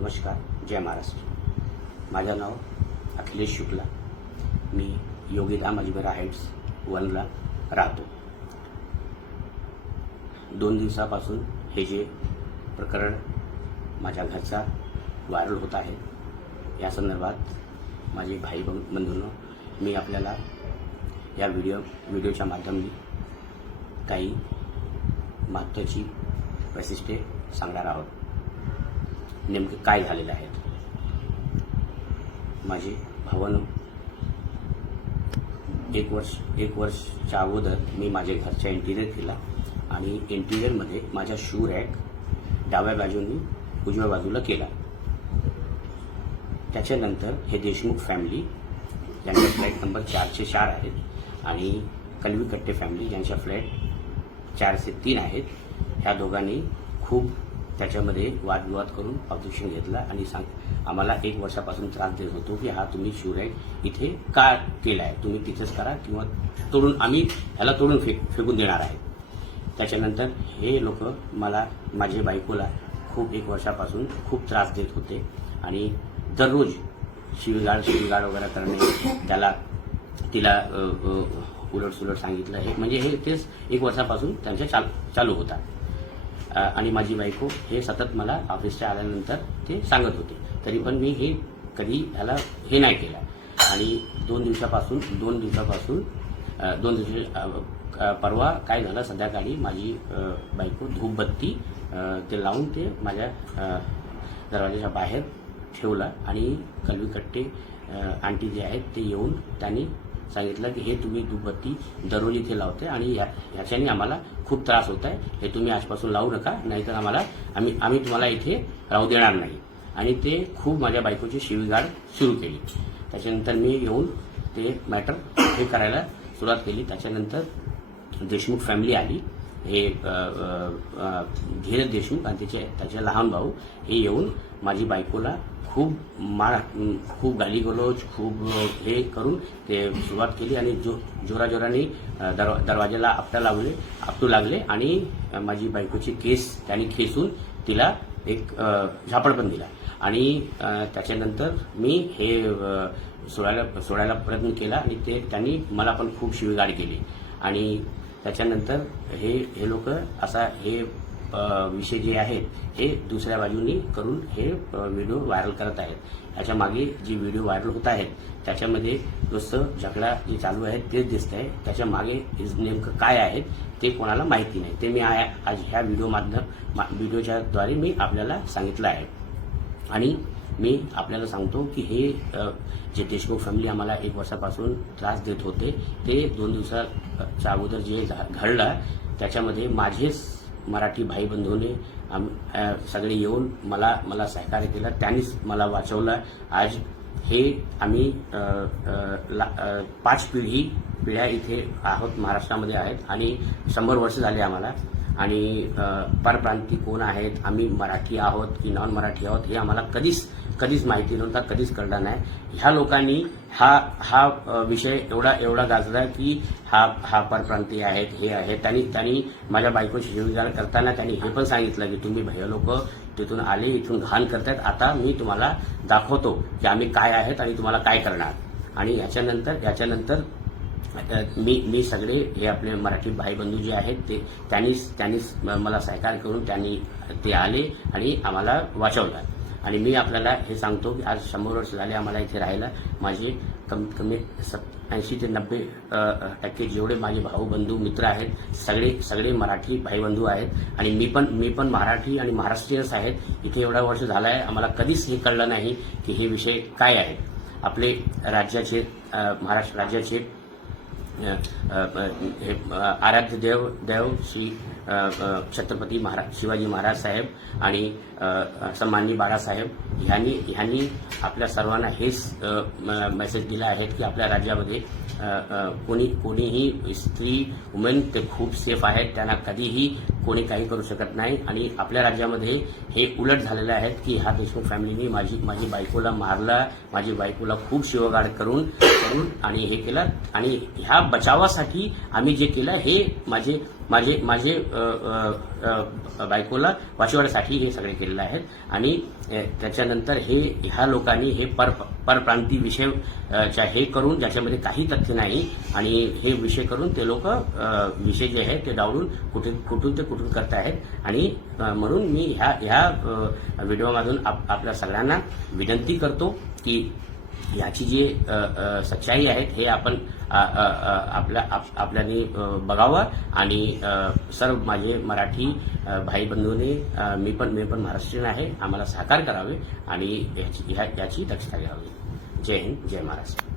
नमस्कार जय महाराष्ट्र. माझं नाव अखिलेश शुक्ला. मी योगीधाम अजमेरा हाईट्स वनला राहतो. दोन दिवसापासून हे जे प्रकरण माझ्या घरचा व्हायरल होत आहे या संदर्भात माझे भाई बं- बंधूंनो मी आपल्याला या व्हिडिओ व्हिडिओच्या माध्यमाने काही महत्त्वाची वैशिष्ट्ये सांगणार आहोत. नेमकं काय झालेलं आहेत माझी भावानं एक वर्ष एक वर्षच्या अगोदर मी माझ्या घरचा इंटिरियर केला आणि इंटिरियरमध्ये माझ्या शू रॅक डाव्या बाजूनी उजव्या बाजूला केला. त्याच्यानंतर हे देशमुख फॅमिली ज्यांचा फ्लॅट नंबर चारशे चार आहेत आणि कलवी कट्टे फॅमिली ज्यांच्या फ्लॅट चारशे तीन आहेत ह्या दोघांनी खूप त्याच्यामध्ये वादविवाद करून ऑब्जेक्शन घेतला आणि सांग आम्हाला एक वर्षापासून त्रास देत होतो की हा तुम्ही शिवराईट इथे का केला आहे तुम्ही तिथेच करा किंवा तोडून आम्ही ह्याला तोडून फेक फेकून देणार आहे. त्याच्यानंतर हे लोक मला माझ्या बायकोला खूप एक वर्षापासून खूप त्रास देत होते आणि दररोज शिवीगाळ शिवीगाळ वगैरे करणे त्याला तिला उलट सुलट उलटसुलट सांगितलं. हे म्हणजे हे तेच एक वर्षापासून त्यांच्या चाल चालू होता. आणि माझी बायको हे सतत मला ऑफिसच्या आल्यानंतर ते सांगत होते. तरी पण मी हे कधी ह्याला हे नाही केलं. आणि दोन दिवसापासून दोन दिवसापासून दोन दिवस परवा काय झालं संध्याकाळी माझी बायको धूपबत्ती ते लावून ते माझ्या दरवाजाच्या बाहेर ठेवला आणि कलवीकट्टे आंटी जे आहेत ते येऊन त्यांनी सांगितलं की हे तुम्ही धूपबत्ती दररोज इथे लावते आणि या ह्याच्याने आम्हाला खूप त्रास होत आहे हे तुम्ही आजपासून लावू नका नाहीतर आम्हाला आम्ही आम्ही तुम्हाला इथे राहू देणार नाही. आणि ते खूप माझ्या बायकोची शिवीगाळ सुरू केली. त्याच्यानंतर मी येऊन ते मॅटर हे करायला सुरुवात केली. त्याच्यानंतर देशमुख फॅमिली आली. हे धीरज देशमुख आणि त्याचे त्याचे लहान भाऊ हे येऊन माझी बायकोला खूप मार खूप गालीगलोच खूप हे करून ते सुरुवात केली आणि जो जोराजोराने दर दरवा दरवाजाला आपटा लावले आपटू लागले आणि माझी बायकोची केस त्यांनी खेचून तिला एक झापड पण दिला. आणि त्याच्यानंतर मी हे सोडायला सोडायला प्रयत्न केला आणि ते त्यांनी मला पण खूप शिवीगाळ केली. आणि त्याच्यानंतर हे हे लोक असा हे विषय जे आहेत हे दुसऱ्या बाजूनी करून हे व्हिडिओ व्हायरल करत आहेत. याच्या मागे जे व्हिडिओ व्हायरल होत आहेत त्याच्यामध्ये नुसतं झगडा जे चालू आहे तेच दिसत आहे. त्याच्यामागे नेमकं काय आहे ते कोणाला माहिती नाही. ते मी आ- आज ह्या व्हिडिओ माध्यम मा- व्हिडिओच्या द्वारे मी आपल्याला सांगितलं आहे. आणि मी आपल्याला सांगतो की हे जे देशमुख फॅमिली आम्हाला एक वर्षापासून त्रास देत होते ते दोन दिवसाच्या अगोदर जे झा- घडलं त्याच्यामध्ये माझेच मराठी भाई बंधूने आम- सगळे येऊन मला मला सहकार्य केलं. त्यांनीच मला वाचवलं. आज हे आम्ही ला- पाच पिढी पिढ्या इथे आहोत महाराष्ट्रामध्ये आहेत आणि शंभर वर्ष झाले आम्हाला. आणि परप्रांती कोण आहेत आम्ही मराठी आहोत की नॉन मराठी आहोत हे आम्हाला कधीच कधीच माहिती नव्हता कधीच कळलं नाही. ह्या लोकांनी हा हा विषय एवढा एवढा गाजला की हा हा परप्रांती आहेत हे आहे त्यांनी त्यांनी माझ्या बायकोशी शिवीगाळ करताना त्यांनी हे पण सांगितलं की तुम्ही भैया लोक तिथून आले इथून घाण करतायत. आता मी तुम्हाला दाखवतो की आम्ही काय आहेत आणि तुम्हाला काय करणार. आणि याच्यानंतर याच्यानंतर आता मी मी सगळे हे आपले मराठी भाई बंधू जे आहेत ते त्यांनीच त्यांनीच मला सहकार्य करून त्यांनी ते आले आणि आम्हाला वाचवलं. आणि मी आपल्याला हे सांगतो की आज शंभर वर्ष झाले आम्हाला इथे राहायला. माझे कमीत कमी सत ऐंशी ते नब्बे टक्के जेवढे माझे भाऊ बंधू मित्र आहेत सगळे सगळे मराठी भाई बंधू आहेत. आणि मी पण मी पण मराठी आणि महाराष्ट्रीयच आहेत. इथे एवढा वर्ष झाला आहे आम्हाला कधीच हे कळलं नाही की हे विषय काय आहेत आपले राज्याचे महाराष्ट्र राज्याचे né? A, área de Deus, Deus se Chhatrapati Maharaj Shivaji Maharaj साहेब आणि सन्माननीय बाळासाहेब ह्यांनी ह्यांनी आपल्या सर्वांना हेच मेसेज दिला आहे की आपल्या राज्यामध्ये कोणी कोणीही स्त्री वुमेन ते खूप सेफ आहेत त्यांना कधीही कोणी काही करू शकत नाही आणि आपल्या राज्यामध्ये हे उलट झालेलं आहे की ह्या देशमुख फॅमिलीने माझी माझी बायकोला मारला माझी बायकोला खूप शिवगाड करून करून आणि हे केलं आणि ह्या बचावासाठी आम्ही जे केलं हे माझे माझे माझे बायकोला वाचवण्यासाठी हे सगळे केलेलं आहे आणि त्याच्यानंतर हे ह्या लोकांनी हे पर परप्रांती विषय हे करून ज्याच्यामध्ये काही तथ्य नाही आणि हे विषय करून ते लोक विषय जे आहेत ते डावलून कुठून कुठून ते कुठून करत आहेत. आणि म्हणून मी ह्या ह्या व्हिडिओमधून आप, आपल्या सगळ्यांना विनंती करतो की याची जी सच्चाई आहेत हे आपण आपल्या आप- आपल्यानी बघावं. आणि सर्व माझे मराठी भाई बंधूंनी मी पण मी पण महाराष्ट्रीयन आहे. आम्हाला साकार करावे आणि याची ह्या- याची दक्षता घ्यावी. जय हिंद जय महाराष्ट्र.